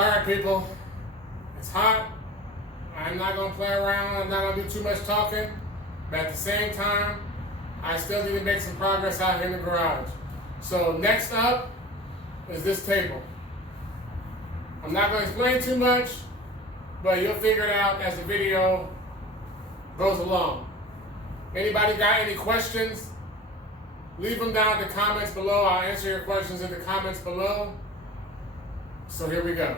Alright people, it's hot. I'm not going to play around. I'm not going to do too much talking. But at the same time, I still need to make some progress out here in the garage. So next up is this table. I'm not going to explain too much, but you'll figure it out as the video goes along. Anybody got any questions? Leave them down in the comments below. I'll answer your questions in the comments below. So here we go.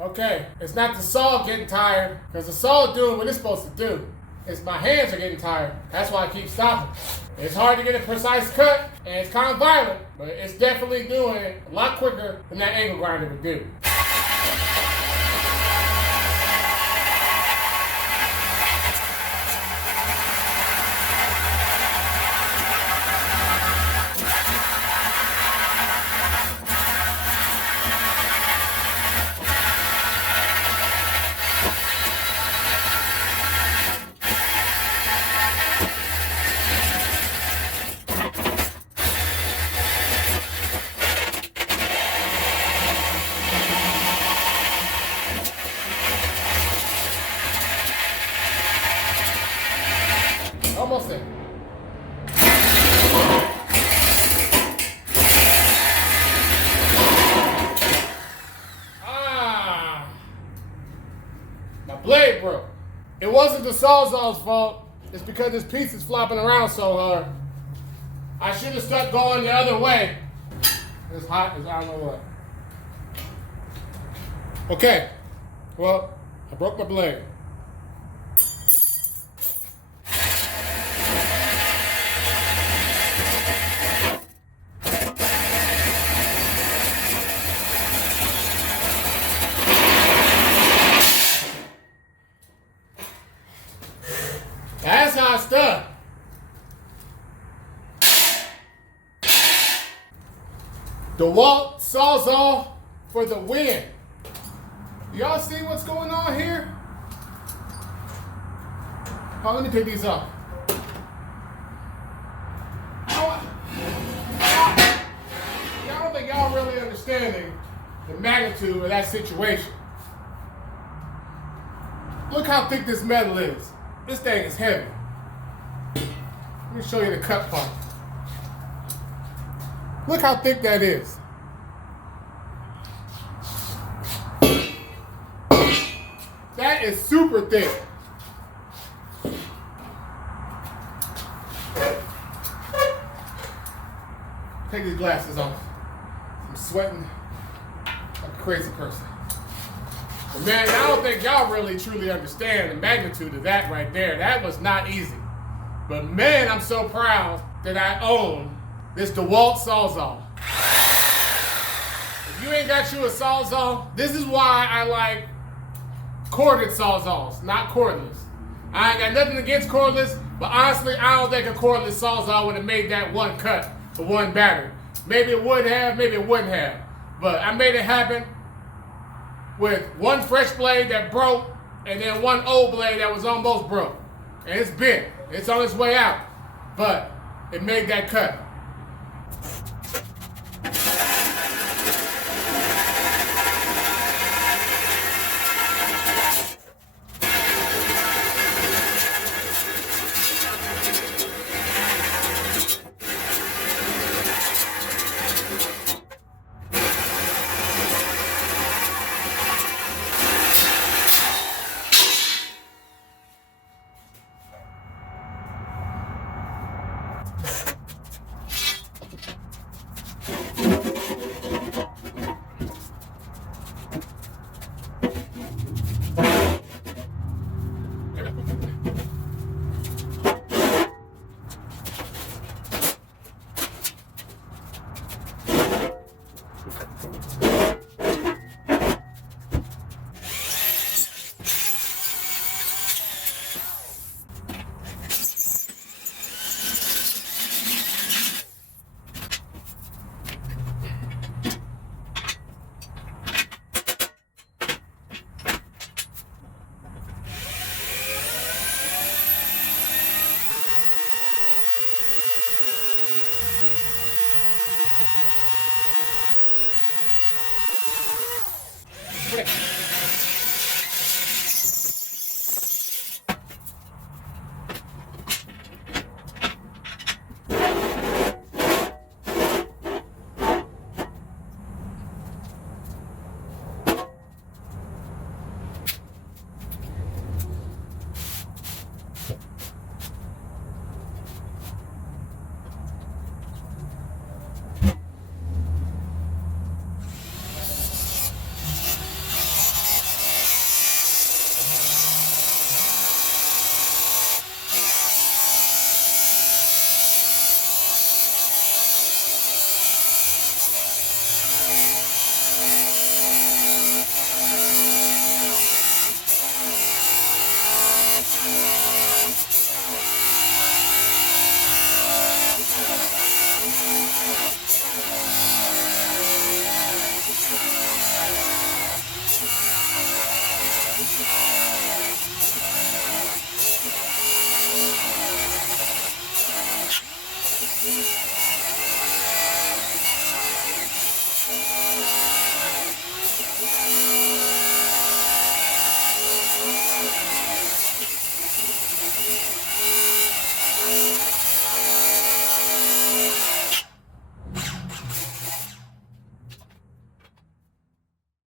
Okay, it's not the saw getting tired, because the saw is doing what it's supposed to do. It's my hands are getting tired. That's why I keep stopping. It's hard to get a precise cut, and it's kind of violent, but it's definitely doing it a lot quicker than that angle grinder would do. wasn't the Sawzall's fault. It's because this piece is flopping around so hard. I should have stuck going the other way. It's hot as I don't know what. Okay, well, I broke my blade. That's how I stuck. DeWalt Sawzall for the win. Y'all see what's going on here? Oh, let me take these off. I don't think y'all really understanding the magnitude of that situation. Look how thick this metal is. This thing is heavy. Let me show you the cut part. Look how thick that is. That is super thick. Take these glasses off. I'm sweating like a crazy person. But man, I don't think y'all really truly understand the magnitude of that right there. That was not easy. But man, I'm so proud that I own this DeWalt Sawzall. If you ain't got you a Sawzall, this is why I like corded Sawzalls, not cordless. I ain't got nothing against cordless, but honestly, I don't think a cordless Sawzall would have made that one cut for one battery. Maybe it would have, maybe it wouldn't have. But I made it happen with one fresh blade that broke and then one old blade that was almost broke. And it's bent. It's on its way out. But it made that cut.